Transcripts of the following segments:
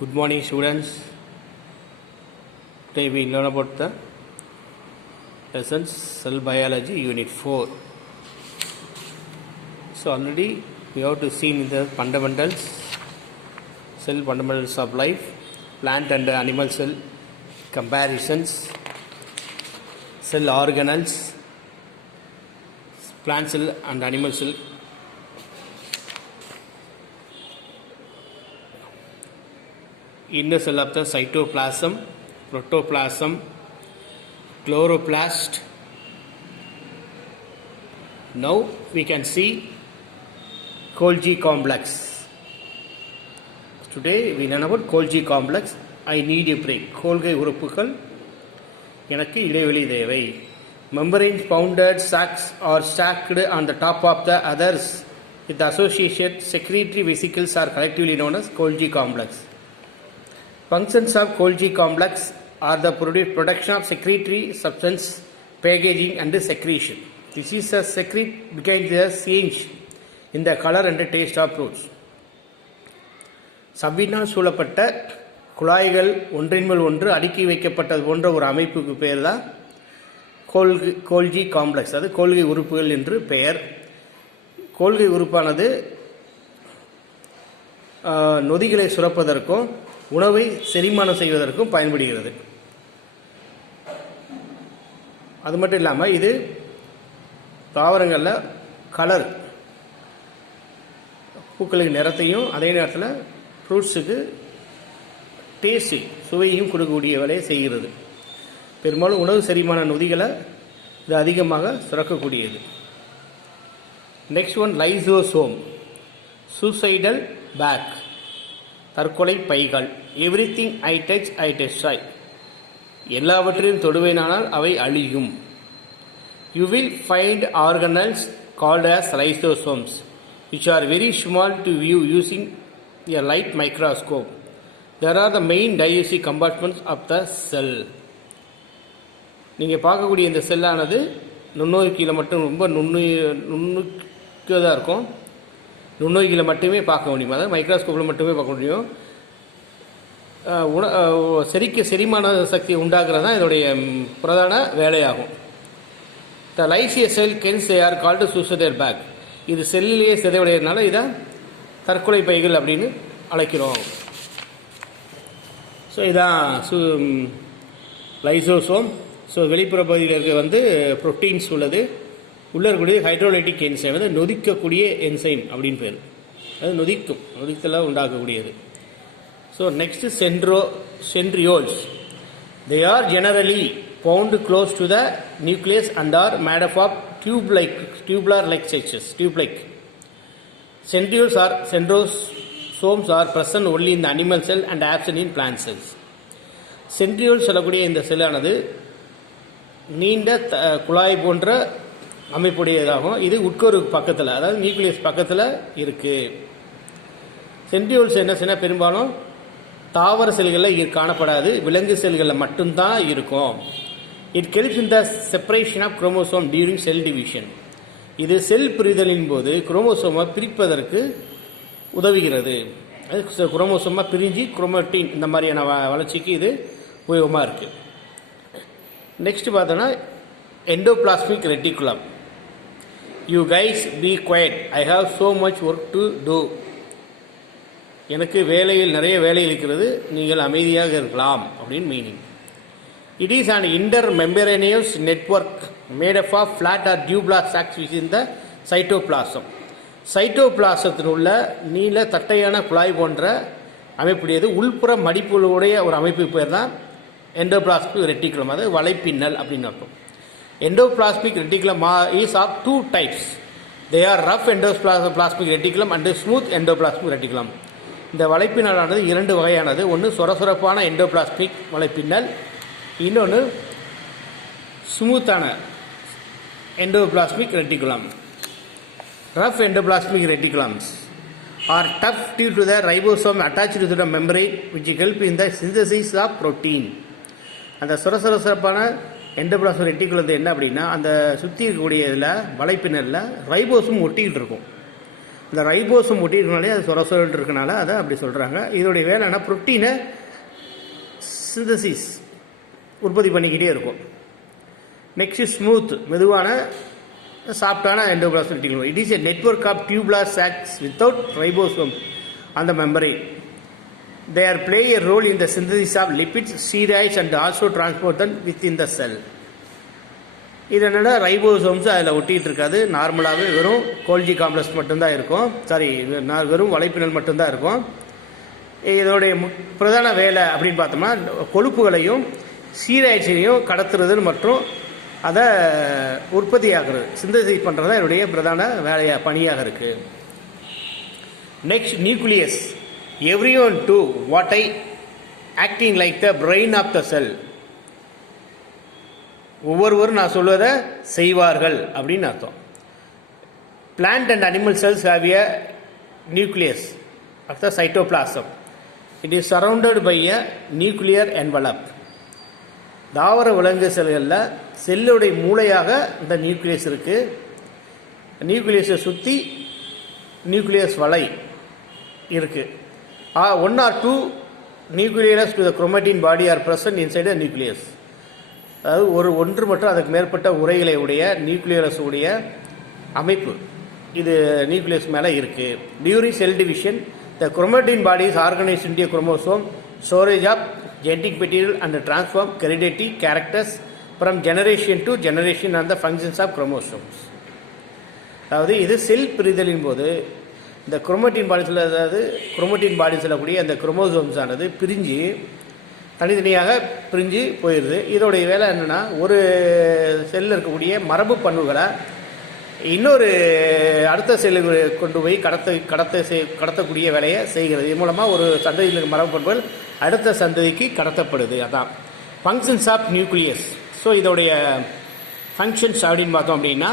Good morning, students. Today we learn about the lesson Cell Biology Unit 4. So already we have to see in the fundamentals, cell fundamentals of life, plant and animal cell comparisons, cell organelles, plant cell and animal cell. Inner cell of the cytoplasm, protoplasm, chloroplast. Now we can see Golgi complex. Today we learn about Golgi complex. I need a break. Golgi உறுப்புகள் எனக்கு இடைவெளி தேவை. Membranes, pounded sacs are stacked on the top of the others with the associated secretory vesicles are collectively known as Golgi complex. Functions of Golgi complex are the production of secretory substance, packaging and secretion. This is a secret behind the change in the color and the taste of fruits. சவ்வினால் சூழப்பட்ட குழாய்கள் ஒன்றின் மேல் ஒன்று அடுக்கி வைக்கப்பட்டது போன்ற ஒரு அமைப்புக்கு பெயர் தான் கோல்கி காம்ப்ளெக்ஸ். அது கோல்கை உறுப்புகள் என்று பெயர். கோல்கை உறுப்பானது நொதிகளை சுரப்பதற்கும் உணவை செரிமானம் செய்வதற்கும் பயன்படுகிறது. அது மட்டும் இல்லாமல் இது தாவரங்களில் கலர், பூக்களின் நிறத்தையும் அதே நேரத்தில் ஃப்ரூட்ஸுக்கு டேஸ்ட்டு, சுவையையும் கொடுக்கக்கூடிய வேலையை செய்கிறது. பெரும்பாலும் உணவு செரிமான நொதிகளை இது அதிகமாக சுரக்கக்கூடியது. Next one lysosome, suicidal bag, தற்கொலை பைகள். Everything I touch I destroy, எல்லாவற்றையும் தொடுவேனானால் அவை அழியும். You will find organelles called as lysosomes which are very small to view using a light microscope. There are the main digestive compartments of the cell. நீங்கள் பார்க்கக்கூடிய இந்த செல்லானது நுண்ணோக்கியில் மட்டும் ரொம்ப நுண்ணுக்கியதாக இருக்கும். நுண்ணோக்கியில் மட்டுமே பார்க்க முடியும், அதாவது மைக்ரோஸ்கோப்பில் மட்டுமே பார்க்க முடியும். செரிமான சக்தியை உண்டாக்குறது தான் இதனுடைய பிரதான வேலையாகும். த லைசிய செல் கென்ஸ் they are called suicidal bag. இது செல்லிலேயே சிதைவடைகிறதுனால இதை தற்கொலை பைகள் அப்படின்னு அழைக்கிறோம். ஸோ இதான் லைசோசோம். ஸோ வெளிப்புற பகுதியில் இருக்க புரோட்டீன்ஸ் உள்ளது. உள்ளே இருக்கக்கூடிய ஹைட்ரோலைட்டிக் என்சைம் வந்து நொதிக்கக்கூடிய என்சைம் அப்படின்னு பேர். அது நொதித்தலாக உண்டாக்கக்கூடியது. So next centrioles. They are generally found close to the nucleus and are made up of tubular-like structures. Tube-like. Centriosomes are present only in the animal cell and absent in plant cells. Centrioles சொல்லக்கூடிய இந்த செல்லானது நீண்ட குழாய் போன்ற அமைப்புடையதாகும். இது உட்கரு பக்கத்தில், அதாவது nucleus பக்கத்தில் இருக்குது. சென்ட்ரியோல்ஸ் என்ன செய்ய பெரும்பாலும் தாவர செல்களில் காணப்படாது, விலங்கு செல்களில் மட்டும்தான் இருக்கும். It helps in the separation of chromosome during cell division. இது செல் பிரிதலின் போது குரோமோசோமை பிரிப்பதற்கு உதவுகிறது. குரோமோசோமா பிரிஞ்சு குரோமோட்டின் இந்த மாதிரியான வளர்ச்சிக்கு இது உபயோகமாக இருக்குது. நெக்ஸ்ட் பார்த்தோன்னா endoplasmic reticulum. You guys be quiet, I have so much work to do. எனக்கு நிறைய வேலை இருக்கிறது, நீங்கள் அமைதியாக இருக்கலாம் அப்படின்னு meaning. It is an inter membranous network made up of flat or tubular sacs within the cytoplasm. சைட்டோபிளாசத்தில் உள்ள நீல தட்டையான குழாய் போன்ற அமைப்புடையது. உள்புற மடிப்புடைய ஒரு அமைப்பு பேர் தான் எண்டோபிளாஸ்மிக் ரெட்டிகுலம், அது வலைப்பின்னல் அப்படின்னு அர்த்தம். Endoplasmic reticulum is of two types. They are rough endoplasmic reticulum and smooth endoplasmic reticulum. இந்த வலைப்பின்னலானது இரண்டு வகையானது. ஒன்று சொரசொரப்பான எண்டோபிளாஸ்மிக் வலைப்பின்னல், இன்னொன்று ஸ்மூத்தான endoplasmic reticulum. Rough endoplasmic reticulums are tough due to the ribosome attached to the membrane which help in the synthesis of protein. அந்த சொரசொரப்பான எண்டோபிளாஸ்மிக் ரெட்டிகுலத்தை என்ன அப்படின்னா, அந்த சுற்றி இருக்கக்கூடிய இதில் வலைப்பின்னலில் ரைபோசோம் ஒட்டிக்கிட்டு இருக்கும். இந்த ரைபோசம் ஒட்டி இருக்கனாலே அது சொரசொல்ட்டு இருக்கனால அதை அப்படி சொல்கிறாங்க. இதோடைய வேலைன்னா புரோட்டீனை சிந்தசிஸ் உற்பத்தி பண்ணிக்கிட்டே இருக்கும். நெக்ஸ்ட் ஸ்மூத் மெதுவான சாஃப்டான endoplasmic reticulum. It is a network of tubular sacs without ribosome on the membrane. They are play a role in the synthesis of lipids, steroids and also transport them within the cell. இது என்னென்னா ribosomes அதில் ஒட்டிகிட்டு இருக்காது. நார்மலாகவே வெறும் Golgi complex மட்டும்தான் இருக்கும். வெறும் வலைப்பினல் மட்டும்தான் இருக்கும். இதோடைய பிரதான வேலை அப்படின்னு பார்த்தோம்னா கொழுப்புகளையும் ஸ்டீராய்ட்ஸையும் கடத்துறது மற்றும் அதை உற்பத்தி ஆகிறது, சிந்தசிஸ் பண்ணுறது தான் என்னுடைய பிரதான வேலையாக பணியாக இருக்குது. Next nucleus. Everyone do what I acting like the brain of the cell. ஒவ்வொருவரும் நான் சொல்வதை செய்வார்கள் அப்படின்னு அர்த்தம். Plant and animal cells have a nucleus of the cytoplasm. It is surrounded by a nuclear envelope. தாவர விலங்கு செல்களில் செல்லுடைய மூளையாக இந்த நியூக்ளியஸ் இருக்குது. நியூக்ளியஸை சுற்றி நியூக்ளியஸ் வலை இருக்குது. 1 or 2 nucleus to the chromatin body are present inside the nucleus. அதாவது ஒன்று மற்றும் அதுக்கு மேற்பட்ட உரைகளை உடைய நியூக்ளியஸ் உடைய அமைப்பு இது நியூக்ளியஸ் மேலே இருக்குது. During cell division the chromatin body is organized into a chromosome, storage of genetic material and transform hereditary characters from generation to generation and the functions of chromosomes. அதாவது இது செல் பிரிதலின் போது இந்த chromatin பாடிஸில், அதாவது chromatin bodies சொல்லக்கூடிய அந்த chromosomes ஆனது பிரிஞ்சு தனித்தனியாக பிரிஞ்சு போயிடுது. இதோடைய வேலை என்னென்னா ஒரு செல்லில் இருக்கக்கூடிய மரபு பண்புகளை இன்னொரு அடுத்த செல்லுக்கு கொண்டு போய் கடத்தக்கூடிய வேலையை செய்கிறது. இது மூலமாக ஒரு சந்ததியில் இருக்க மரபு பண்புகள் அடுத்த சந்ததிக்கு கடத்தப்படுது. அதான் ஃபங்க்ஷன்ஸ் ஆஃப் நியூக்ளியஸ். ஸோ இதோடைய ஃபங்க்ஷன்ஸ் அப்படின்னு பார்த்தோம் அப்படின்னா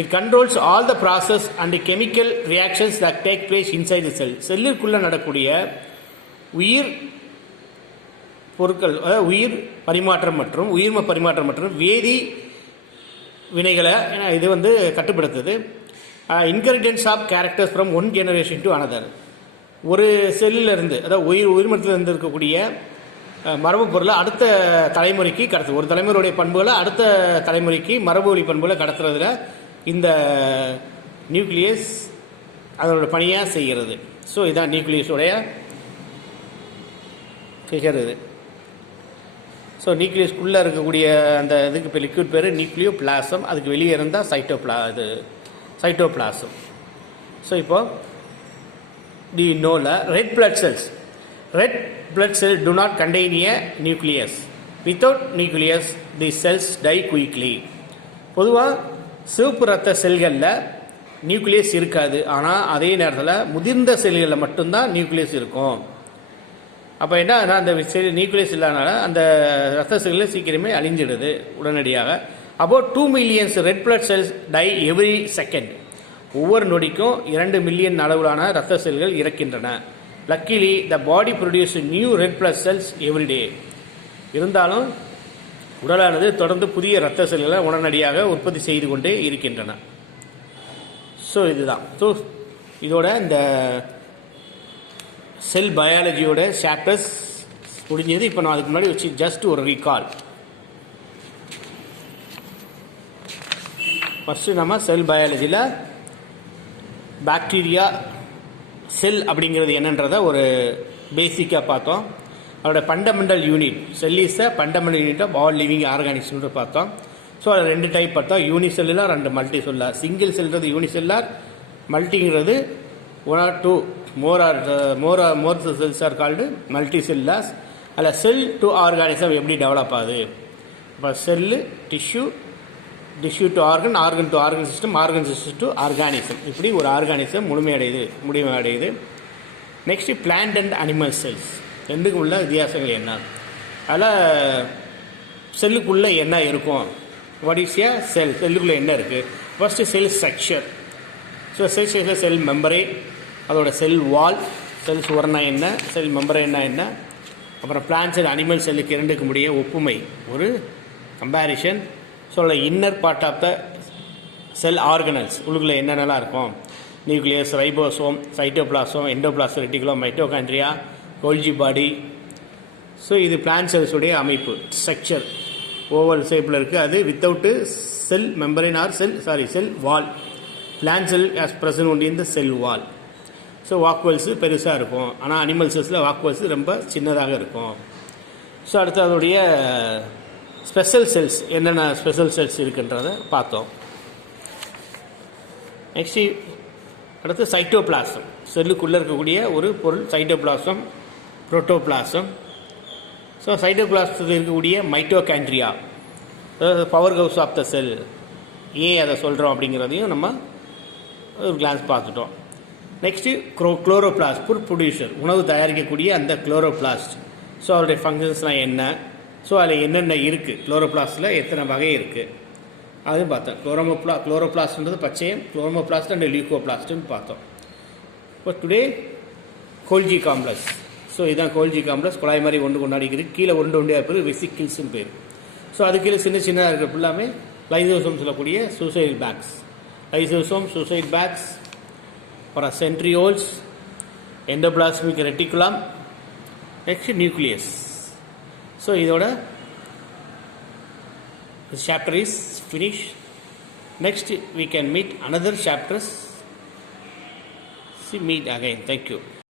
it controls all the process and the chemical reactions that take place inside the cell. செல்லிற்குள்ளே நடக்கூடிய உயிர் பொருட்கள், உயிர் பரிமாற்றம் மற்றும் உயிர்ம பரிமாற்றம் மற்றும் வேதி வினைகளை இது கட்டுப்படுத்துது. Inheritance of characters from one generation to another. ஒரு செல்லிலிருந்து, அதாவது உயிர்மத்திலிருந்து இருக்கக்கூடிய மரபு பொருளை அடுத்த தலைமுறைக்கு கடத்து, ஒரு தலைமுறையுடைய பண்புகளை அடுத்த தலைமுறைக்கு மரபு வழி பண்புகளை கடத்துறதுல இந்த நியூக்ளியஸ் அதனோட பணியாக செய்கிறது. ஸோ இதுதான் நியூக்ளியஸோடைய ஃபிகர் இது. ஸோ நியூக்ளியஸ்க்குள்ளே இருக்கக்கூடிய அந்த இதுக்கு இப்போ லிக்விட் பேர் நியூக்ளியோ பிளாசம், அதுக்கு வெளியே இருந்தால் சைட்டோபிளாசம். ஸோ இப்போது டி நோவில் red blood cells. Red blood cells do not contain a nucleus. Without nucleus, the cells die quickly. பொதுவாக சிவப்பு ரத்த செல்களில் நியூக்ளியஸ் இருக்காது. ஆனால் அதே நேரத்தில் முதிர்ந்த செல்களில் மட்டும்தான் நியூக்ளியஸ் இருக்கும். அப்போ என்ன, அந்த நியூக்ளியஸ் இல்லாதனால அந்த ரத்த செல்கள் சீக்கிரமே அழிஞ்சிடுது உடனடியாக. about 2 million red blood cells die every second. ஒவ்வொரு நொடிக்கும் 2 மில்லியன் அளவிலான ரத்த செல்கள் இறக்கின்றன. Luckily, the body produces new red blood cells every day. இருந்தாலும் உடலானது தொடர்ந்து புதிய இரத்த செல்களை உடனடியாக உற்பத்தி செய்து கொண்டே இருக்கின்றன. ஸோ இதுதான். ஸோ இதோட இந்த செல் பயாலஜியோட சாப்டர்ஸ் முடிஞ்சது. இப்போ நான் அதுக்கு முன்னாடி வச்சு ஜஸ்ட் ஒரு ரீகால். ஃபஸ்ட்டு நம்ம செல் பயாலஜியில் பாக்டீரியா செல் அப்படிங்கிறது என்னன்றதை ஒரு பேசிக்காக பார்த்தோம். அதோட fundamental unit, cell is the fundamental unit of all living ஆர்கானிசம்னு பார்த்தோம். ஸோ அதில் 2 டைப் பார்த்தோம், unicellular and multi cellular. Single செல்றது யூனிசெல்லுலார், மல்டிங்கிறது 1 or 2 more cells are called multi cellulars. அதில் செல் டு ஆர்கானிசம் எப்படி டெவலப் ஆகுது, இப்போ cell tissue, tissue to organ, organ to organ system, organ system to organism. இப்படி ஒரு organism முழுமையடையுது. Next plant and animal cells, ரெண்டுக்கும் உள்ள வித்தியாசங்கள் என்ன, அதில் செல்லுக்குள்ளே என்ன இருக்கும், வாட் இஸ் ஏ செல், செல்லுக்குள்ளே என்ன இருக்குது. ஃபஸ்ட்டு செல் ஸ்ட்ரக்சர். ஸோ செல் ஸ்ட்ரக்சர், செல் மெம்பரேன், அதோட செல் வால், செல் சுவர்னா என்ன, செல் மெம்பரேன்னா என்ன, அப்புறம் பிளான்ட் செல் அனிமல் செல்லுக்கு இரண்டுக்கு முடிய ஒப்புமை, ஒரு comparison. So inner part of the cell organelles, உள்ளுக்குள்ளே என்னென்னலாம் இருக்கும், nucleus, ribosome, cytoplasm, endoplasm, reticulum, mitochondria, Golgi body. So இது பிளான்ட் செல்ஸுடைய அமைப்பு ஸ்ட்ரக்சர் ஓவல் ஷேப்பில் இருக்குது. அது without cell membrane or cell wall. Plant cell has present only இந்த செல் வால். ஸோ வாக்வெல்ஸு பெருசாக இருக்கும், ஆனால் அனிமல் செல்ஸில் வாக்வெல்ஸு ரொம்ப சின்னதாக இருக்கும். ஸோ அடுத்து அதோடைய ஸ்பெஷல் செல்ஸ் என்னென்ன ஸ்பெஷல் செல்ஸ் இருக்குன்றதை பார்த்தோம். நெக்ஸ்ட்டு அடுத்து சைட்டோபிளாசம், செல்லுக்குள்ளே இருக்கக்கூடிய ஒரு பொருள் சைட்டோபிளாசம், புரோட்டோபிளாசம். ஸோ சைட்டோபிளாசத்தில் இருக்கக்கூடிய மைட்டோகாண்ட்ரியா, அதாவது பவர் ஹவுஸ் ஆஃப் த செல், ஏன் அதை சொல்கிறோம் அப்படிங்கிறதையும் நம்ம ஒரு கிளான்ஸ் பார்த்துட்டோம். நெக்ஸ்ட்டு குளோரோபிளாஸ்ட், ஃபுட் ப்ரொடியூசர், உணவு தயாரிக்கக்கூடிய அந்த குளோரோபிளாஸ்ட். ஸோ அதோடைய ஃபங்க்ஷன்ஸ்லாம் என்ன, ஸோ அதில் என்னென்ன இருக்குது, குளோரோபிளாஸ்டில் எத்தனை வகை இருக்குது அதுவும் பார்த்தோம். குளோரோபிளாஸ்ட்ன்றது பச்சையம், குளோரோபிளாஸ்ட் அண்ட் லியூகோபிளாஸ்ட்னு பார்த்தோம். இப்போ டுடே கோல்ஜி காம்ப்ளெக்ஸ். ஸோ இதுதான் கோல்ஜி காம்ப்ளெக்ஸ். குழாய் மாதிரி ஒன்று கொண்டாடிக்கிறது, கீழே உருண்டையாக பேர் வெசிக்கிள்ஸ்னு பேர். ஸோ அது கீழே சின்ன சின்னதாக இருக்கிற ஃபுல்லாமே லைசோசோம் சொல்லக்கூடிய suicide bags. Lysosome, suicide bags, அப்புறம் centrioles, endoplasmic reticulum, next nucleus. So இதோட chapter is finished. Next we can meet another chapters. See, meet again. Thank you.